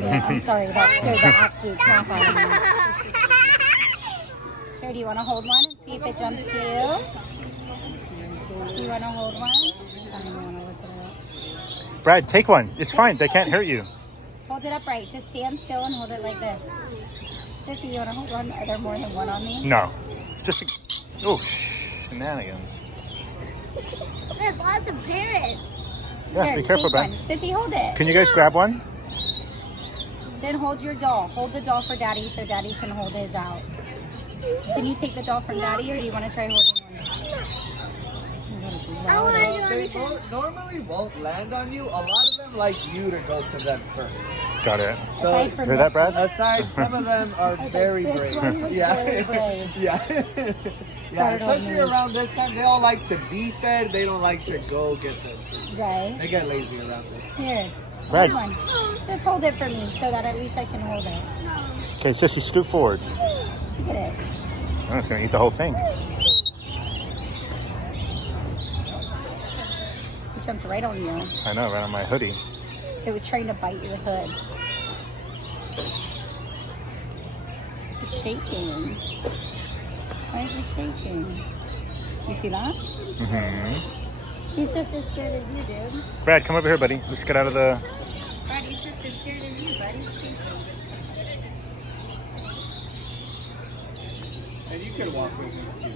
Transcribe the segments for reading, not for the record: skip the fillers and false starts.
Yeah, I'm sorry, that scared the absolute crap out of me. Here, do you want to hold one and see if it jumps to you? Do you want to hold one? I don't want to look at it. Brad, take one. It's fine. They can't hurt you. Hold it upright. Just stand still and hold it like this. Sissy, you want to hold one? Are there more than one on me? No. Just oh, shenanigans. There's lots of parrots. Yeah, Here, be careful, take Brad. one. Sissy, hold it. Can you guys grab one? Then hold your doll. Hold the doll for Daddy so Daddy can hold his out. Can you take the doll from Daddy, or do you want to try holding one? I want They normally won't land on you. A lot of them like you to go to them first. Got it. So, Aside from Hear that, Brad? aside, some of them are very this brave. one was Yeah. very brave. Yeah. Yeah, Startled especially me. around this time, they all like to be fed. They don't like to go get them. Right. They get lazy around this time. Here. Brad. Hold one. Just hold it for me so that at least I can hold it. Okay, Sissy, scoot forward. Look at it. Oh, it's going to eat the whole thing. It jumped right on you. I know, right on my hoodie. It was trying to bite your hood. It's shaking. Why is it shaking? You see that? Mm-hmm. He's just as scared as you, dude. Brad, come over here, buddy. Let's get out of the... Brad, he's just as scared as you, buddy. And you could walk with them too.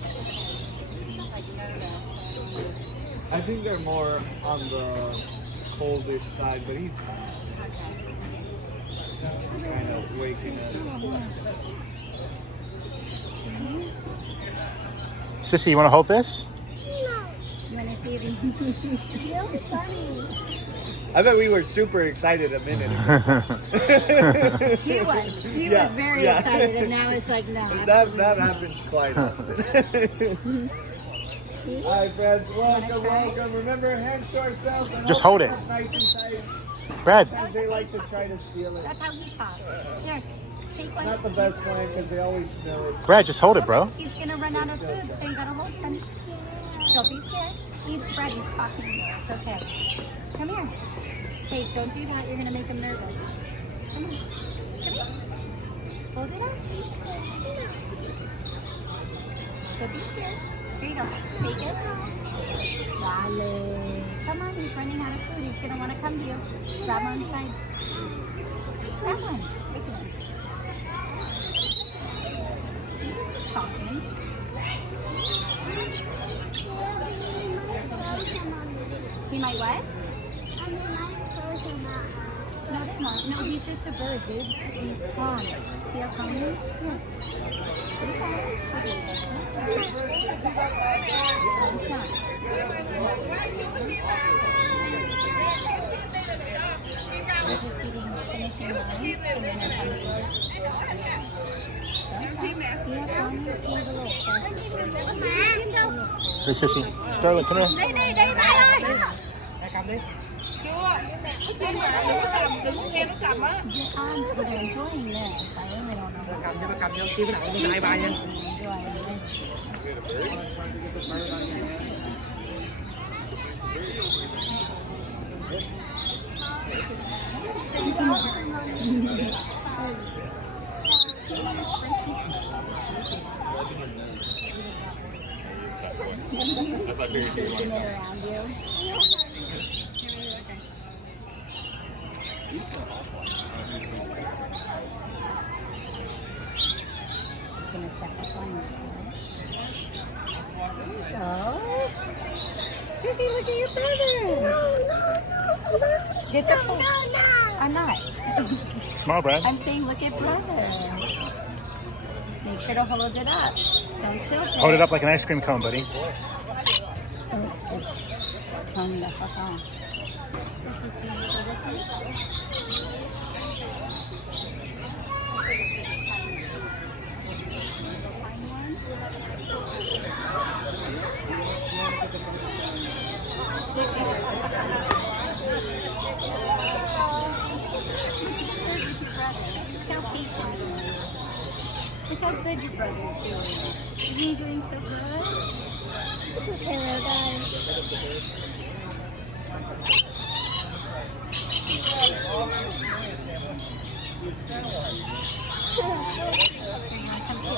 He's like nervous. I think they're more on the coldish side, but he's kind of waking up. Sissy, you want to hold this? You want to see if he... so funny. I bet we were super excited a minute ago. She was. She Yeah, was very yeah. excited, and now it's like, no. That happens quite often. Hi, friends. Welcome, welcome. Remember, hands to ourselves. And Just hold it. Nice and tight. Brad, They like to try to steal it. That's how he talks. Here, take one. Not the best plan because they always know it. Brad, just hold it, bro. He's going to run out of food, so you got to hold him. Don't be scared. Brad, he's talking. It's okay. Come here. Hey, don't do that. You're going to make him nervous. Come on. Come here. Hold it up. Don't be scared. Here you go. Take it. Dale. Come on. He's running out of food. He's going to want to come to you. Grab one side. Grab one. Take one. Talking. He might what? No, they won't. No, he's just a bird, dude. He's calm. See how calm he is? Yeah. Hey, Sissy. Starlet, come here. We're enjoying this. I really don't know. Spin it around you. Gonna step up on you. Oh, Sissy, look at your brother. Get the no. I'm not. Smile, Brad. I'm saying look at brother. Make sure to hold it up. Don't tilt it. Hold it up like an ice cream cone, buddy. Oh, it's telling me to fuck off. Look how patient he is. Look how good your brother's doing. Isn't he doing so good? Hello, guys.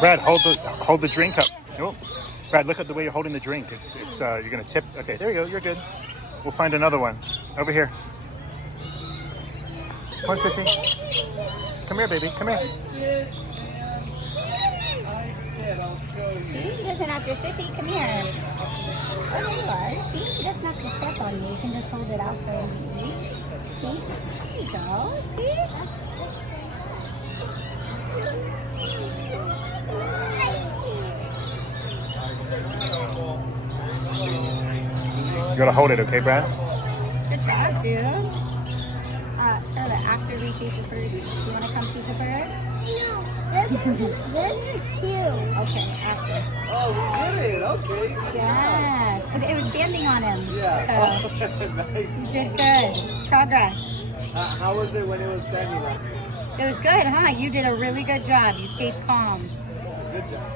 Brad, hold the drink up. Nope. Brad, look at the way you're holding the drink. It's you're gonna tip. Okay, there you go. You're good. We'll find another one over here. Come on, Sissy. Come here, baby. Come here. See, he doesn't have to, Sissy, come here. Oh, there you are. See, he doesn't have to step on you. You can just hold it out for him. See? There you go. See? You gotta hold it, okay, Brad? Good job, dude. Scarlett, after we feed the bird, do you want to come feed the bird? This is cute. Okay, after. Oh, we did it. Okay. Yes. Okay, it was standing on him. Yeah. So Nice. you did good. Progress. How was it when it was standing up? It was good, huh? You did a really good job. You stayed calm. Good job.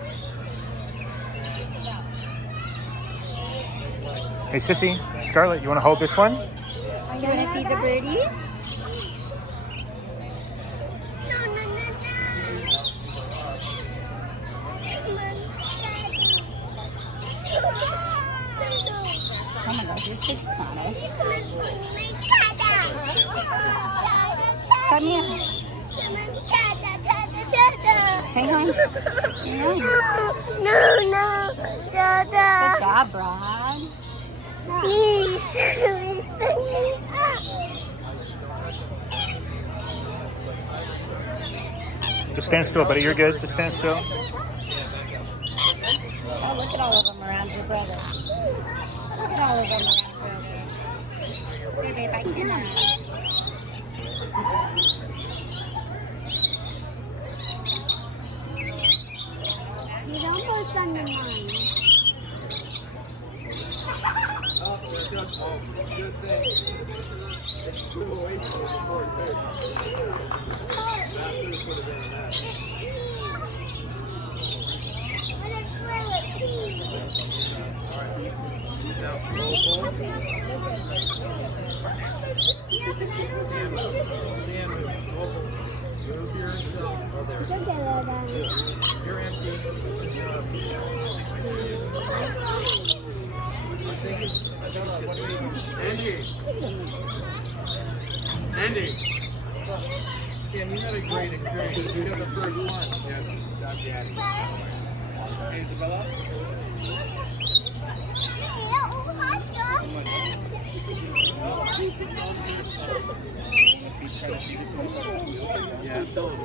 Hey, Sissy, Scarlett, you want to hold this one? Do you want to feed the birdie? Oh my gosh, you're so cute. Come here. Hey, hon. Hey, hon. No, Dada. Good job, Brad. Please. Just stand still, buddy. You're good. Just stand still. Oh, look at all of them around your brother. Look at all of them around brother. Hey, babe, I cannot. He's almost on the line. Good thing. Move away from the sport, too. After this would have been a mess. You're empty. Andy. Sam, you had a great experience. You had the first one. Yes, Dr. Daddy. Hey, Isabella? Yeah.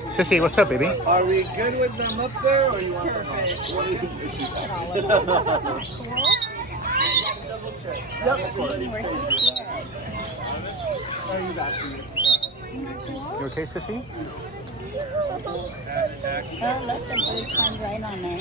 Sissy, what's up, baby? Are we good with them up there, or you want them up? What do you think? Yep. Are you back to you? You okay, Sissy? Oh, look, the bird climbed right on there.